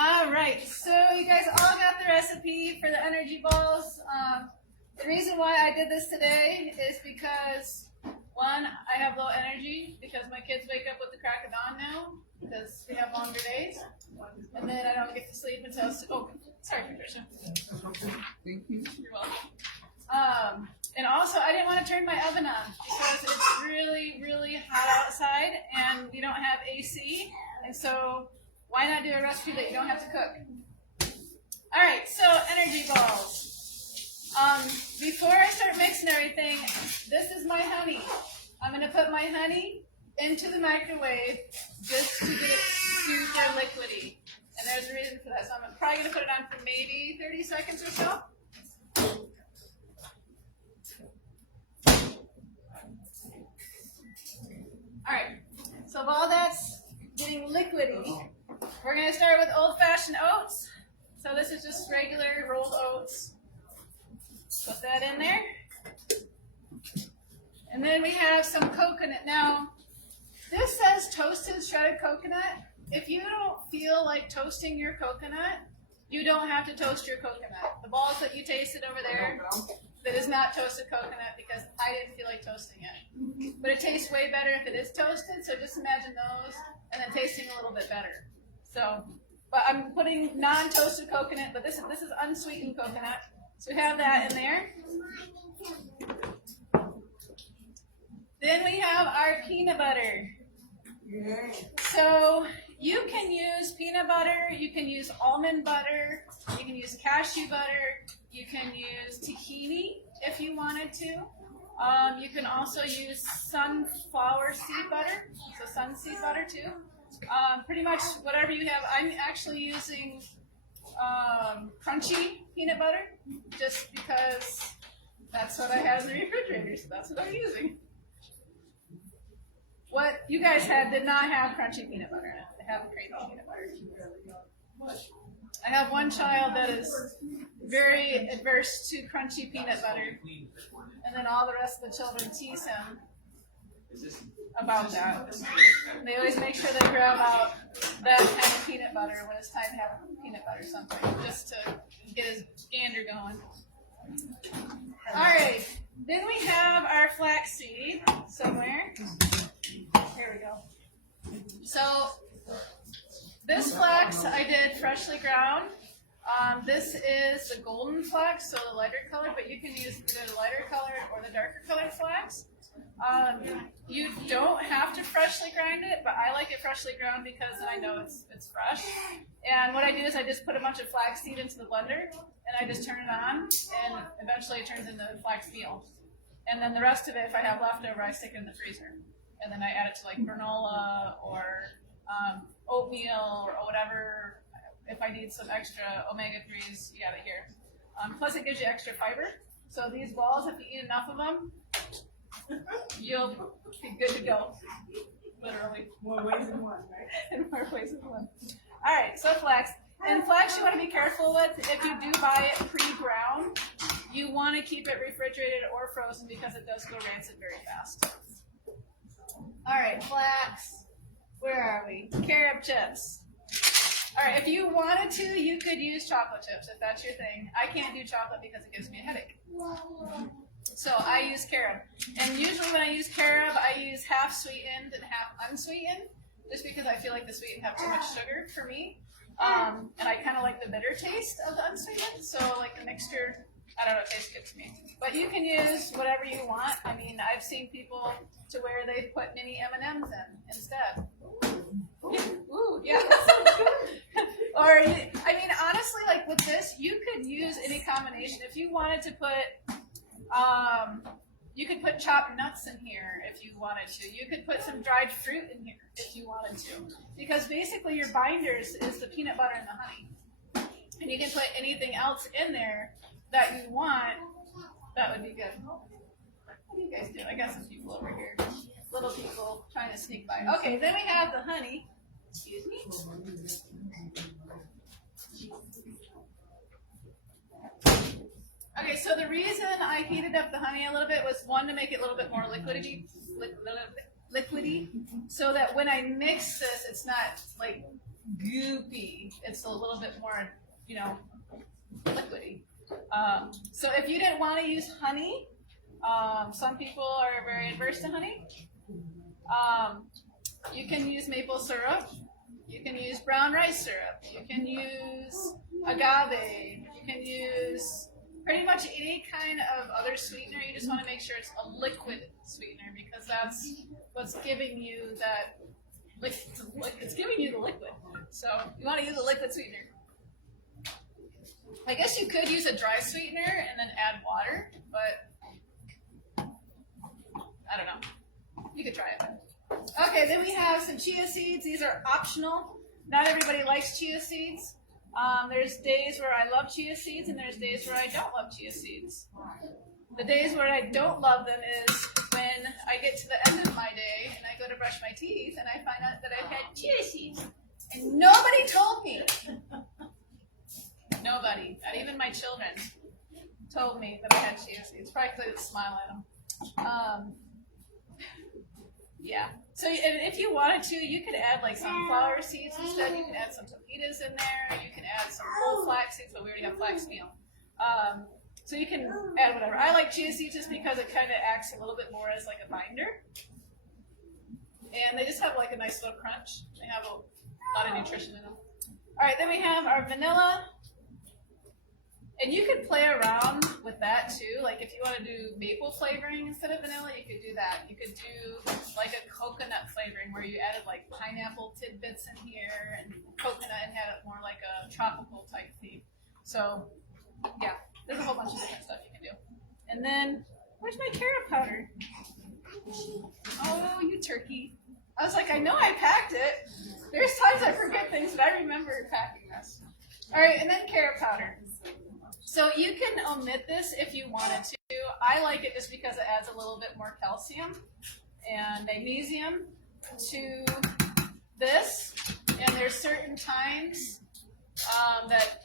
All right, so you guys all got the recipe for the energy balls. The reason why I did this today is because, one, I have low energy because my kids wake up with the crack of dawn now because we have longer days. And then I don't get to sleep until, sorry, Patricia. Thank you. You're welcome. And also, I didn't want to turn my oven on because it's really, really hot outside and we don't have AC. And so, why not do a recipe that you don't have to cook? All right, so energy balls. Before I start mixing everything, this is my honey. I'm going to put my honey into the microwave just to get it super liquidy. And there's a reason for that. So I'm probably going to put it on for maybe 30 seconds or so. All right, so while that's getting liquidy, we're going to start with old-fashioned oats. So this is just regular rolled oats. Put that in there. And then we have some coconut. Now, this says toasted shredded coconut. If you don't feel like toasting your coconut, you don't have to toast your coconut. The balls that you tasted over there, that is not toasted coconut because I didn't feel like toasting it. But it tastes way better if it is toasted, so just imagine those and then tasting a little bit better. So, but I'm putting non-toasted coconut, but this is unsweetened coconut. So we have that in there. Then we have our peanut butter. So you can use peanut butter, you can use almond butter, you can use cashew butter, you can use tahini if you wanted to. You can also use sunflower seed butter, so sunseed butter too. Pretty much whatever you have. I'm actually using crunchy peanut butter just because that's what I had in the refrigerator, so that's what I'm using. What you guys had did not have crunchy peanut butter in it. They have crazy peanut butter. I have one child that is very adverse to crunchy peanut butter, and then all the rest of the children tease him about that. They always make sure they grab out that kind of peanut butter when it's time to have peanut butter something, just to get his gander going. All right, then we have our flaxseed somewhere. Here we go. So this flax I did freshly ground. This is the golden flax, so the lighter color, but you can use the lighter colored or the darker colored flax. You don't have to freshly grind it, but I like it freshly ground because I know it's fresh. And what I do is I just put a bunch of flaxseed into the blender, and I just turn it on, and eventually it turns into flax meal. And then the rest of it, if I have leftover, I stick it in the freezer. And then I add it to like granola or oatmeal or whatever. If I need some extra omega-3s, you got it here. Plus it gives you extra fiber. So these balls, if you eat enough of them, you'll be good to go. Literally. More ways than one, right? In more ways than one. All right, so flax. And flax you want to be careful with. If you do buy it pre-ground, you want to keep it refrigerated or frozen because it does go rancid very fast. All right, flax. Where are we? Carob chips. All right, if you wanted to, you could use chocolate chips if that's your thing. I can't do chocolate because it gives me a headache. So I use carob. And usually when I use carob, I use half sweetened and half unsweetened, just because I feel like the sweetened have too much sugar for me. And I kind of like the bitter taste of the unsweetened, so like the mixture, I don't know, it tastes good to me. But you can use whatever you want. I mean, I've seen people to where they put mini M&Ms in instead. Ooh, yeah. Or, I mean, honestly, like with this, you could use any combination. If you wanted to put, you could put chopped nuts in here if you wanted to. You could put some dried fruit in here if you wanted to. Because basically your binders is the peanut butter and the honey. And you can put anything else in there that you want. That would be good. What do you guys do? I got some people over here. Little people trying to sneak by. Okay, then we have the honey. Excuse me. Okay, so the reason I heated up the honey a little bit was one, to make it a little bit more liquidy, so that when I mix this, it's not like goopy. It's a little bit more, liquidy. So if you didn't want to use honey, some people are very adverse to honey. You can use maple syrup. You can use brown rice syrup. You can use agave. You can use pretty much any kind of other sweetener. You just want to make sure it's a liquid sweetener because that's what's giving you that. It's giving you the liquid. So you want to use a liquid sweetener. I guess you could use a dry sweetener and then add water, but I don't know. You could try it. Okay, then we have some chia seeds. These are optional. Not everybody likes chia seeds. There's days where I love chia seeds, and there's days where I don't love chia seeds. The days where I don't love them is when I get to the end of my day and I go to brush my teeth and I find out that I've had chia seeds. And nobody told me. Nobody, not even my children, told me that I had chia seeds. Probably because I didn't smile at them. Yeah. So if you wanted to, you could add like sunflower seeds instead. You can add some pepitas in there. You can add some whole flax seeds, but we already have flax meal. So you can add whatever. I like chia seeds just because it kind of acts a little bit more as like a binder. And they just have like a nice little crunch. They have a lot of nutrition in them. All right, then we have our vanilla. And you could play around with that too. Like if you want to do maple flavoring instead of vanilla, you could do that. You could do like a coconut flavoring where you added like pineapple tidbits in here and coconut and had it more like a tropical type theme. So yeah, there's a whole bunch of different stuff you can do. And then, where's my carob powder? Oh, you turkey. I was like, I know I packed it. There's times I forget things, but I remember packing this. All right, and then carob powder. So you can omit this if you wanted to. I like it just because it adds a little bit more calcium and magnesium to this. And there's certain times that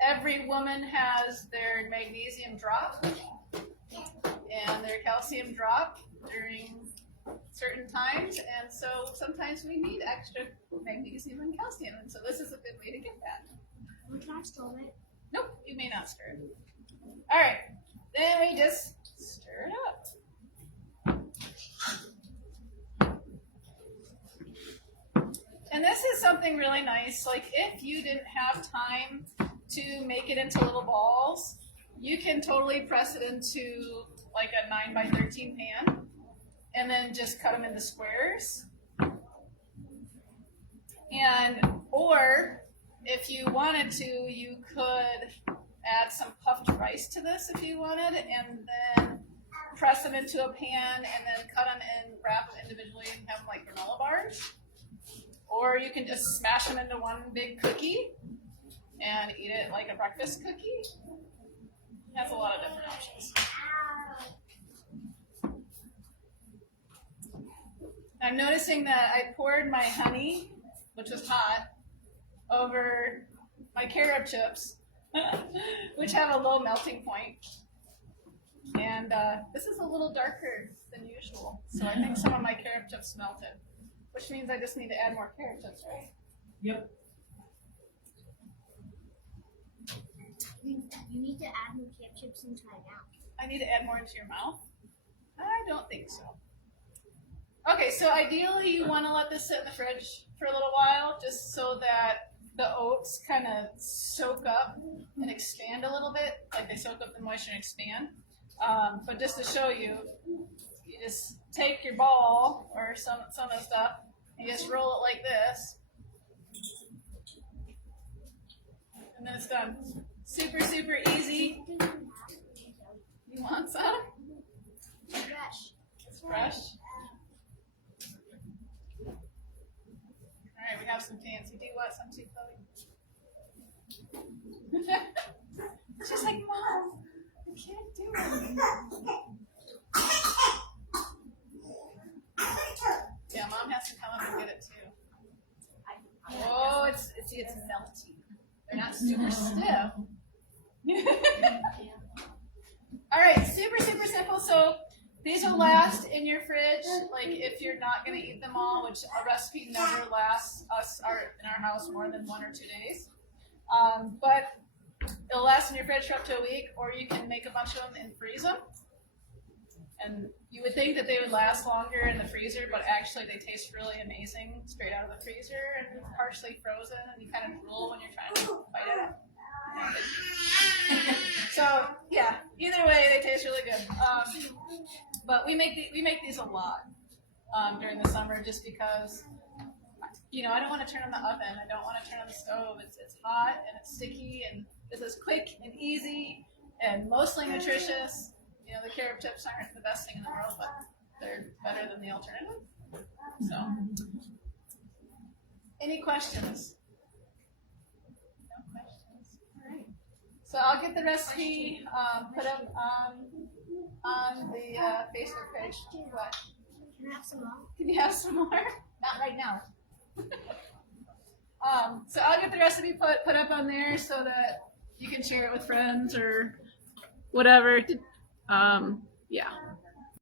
every woman has their magnesium drop and their calcium drop during certain times. And so sometimes we need extra magnesium and calcium. And so this is a good way to get that. Can I stir it? Nope, you may not stir it. All right, then we just stir it up. And this is something really nice. Like if you didn't have time to make it into little balls, you can totally press it into like a 9x13 pan and then just cut them into squares. Or if you wanted to, you could add some puffed rice to this if you wanted, and then press them into a pan and then cut them and wrap them individually and have them like granola bars. Or you can just smash them into one big cookie and eat it like a breakfast cookie. That's a lot of different options. I'm noticing that I poured my honey, which was hot, over my carob chips, which have a low melting point. And this is a little darker than usual, so I think some of my carob chips melted, which means I just need to add more carob chips, right? Yep. You need to add more carob chips into my mouth. I need to add more into your mouth? I don't think so. Okay, so ideally you want to let this sit in the fridge for a little while, just so that the oats kind of soak up and expand a little bit, like they soak up the moisture and expand. But just to show you, you just take your ball or some of the stuff and you just roll it like this, and then it's done. Super, super easy. You want some? Fresh. It's fresh. All right, we have some fancy. Do you want some too, Chloe? She's like, Mom, I can't do it. Yeah, Mom has to come up and get it too. Oh, it's melty. They're not super stiff. All right, super, super simple. So These will last in your fridge, like if you're not going to eat them all, which a recipe never lasts in our house more than 1 or 2 days. But it'll last in your fridge for up to a week, or you can make a bunch of them and freeze them. And you would think that they would last longer in the freezer, but actually they taste really amazing straight out of the freezer and partially frozen, and you kind of drool when you're trying to bite at it. So yeah, either way, they taste really good. But we make these a lot during the summer, just because I don't want to turn on the oven. I don't want to turn on the stove. It's hot and it's sticky, and this is quick and easy and mostly nutritious. The carob chips aren't the best thing in the world, but they're better than the alternative. So, any questions? No questions. All right. So I'll get the recipe put up on the Facebook page. What? Can I have some more? Can you have some more? Not right now. So I'll get the recipe put up on there so that you can share it with friends or whatever. Yeah.